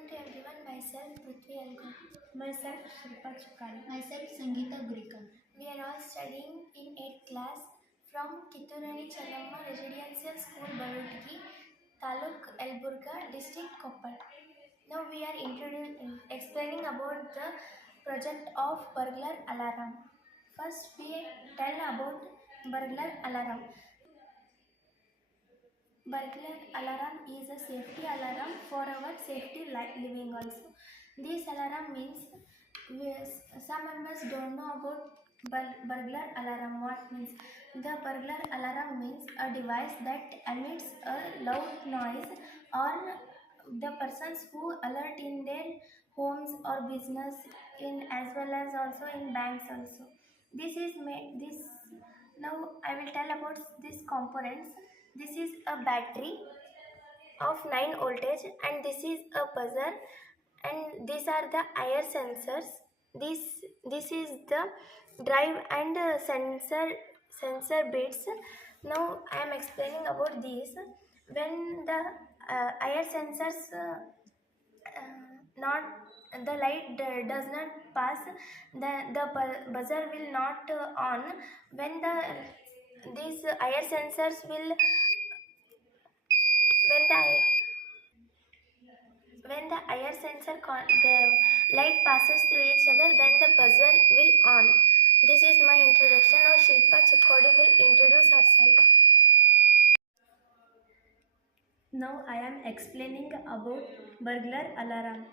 afternoon to everyone. Myself Prithvi Algon. Myself Shilpa Chukari. Myself Sangeeta Gurikar. We are all studying in 8th class from Kitturani Challamma Residential School Balutagi, Taluk Elburga, District Koppal. Now we are explaining about the project of burglar alarm. First we tell about burglar alarm. Burglar alarm is a safety alarm for our safety living also. This alarm means some members don't know about burglar alarm. What means? The burglar alarm means a device that emits a loud noise on the persons who alert in their homes or business in as well as also in banks also. This is now I will tell about these components. This is a battery of 9 voltage and this is a buzzer and these are the IR sensors. This is the drive and sensor bits. Now I am explaining about these. When the IR sensors not the light does not pass, the buzzer will not on. When these IR sensors will when the IR sensor the light passes through each other, then the buzzer will on. This is my introduction. Now Shilpa Chukodi will introduce herself. Now I am explaining about burglar alarm.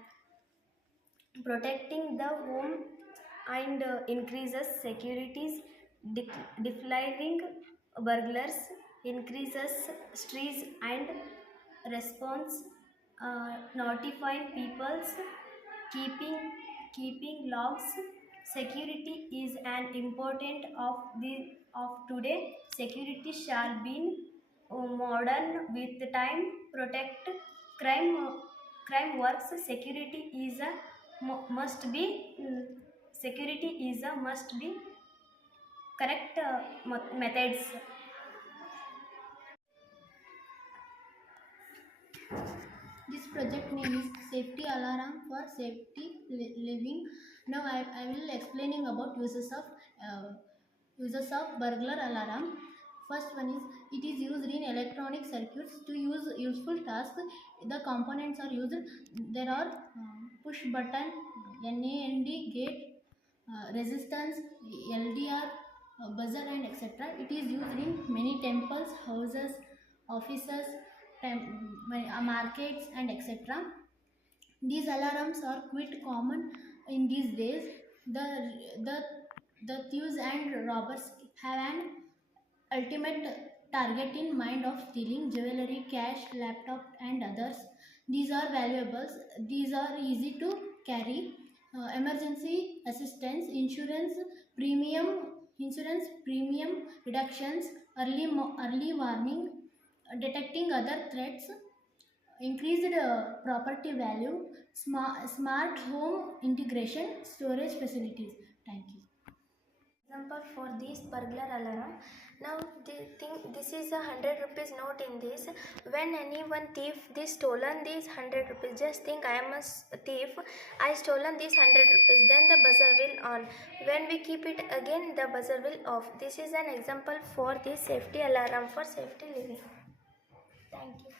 Protecting the home and increases securities, deflating burglars, increases stress and response, notifying peoples, keeping logs. Security is an important of today. Security shall be modern with time. Protect crime works. Security is a must be correct methods. This project name is Safety Alarm for Safety Living. Now I will explaining about uses of burglar alarm. First one is it is used in electronic circuits to use useful tasks. The components are used. There are push button, NAND gate, resistance, LDR, buzzer and etc. It is used in many temples, houses, offices, markets and etc. These alarms are quite common in these days. The thieves and robbers have an ultimate target in mind of stealing jewelry, cash, laptop and others. These are valuables. These are easy to carry. Emergency assistance, insurance premium reductions, early warning, detecting other threats, increased property value, smart home integration, storage facilities. Thank you. Example for this burglar alarm. Now this is a 100 rupees note in this. When anyone thief this stolen these 100 rupees, just think I am a thief, I stolen these 100 rupees, then the buzzer will on. When we keep it again, the buzzer will off. This is an example for this safety alarm for safety living. Thank you.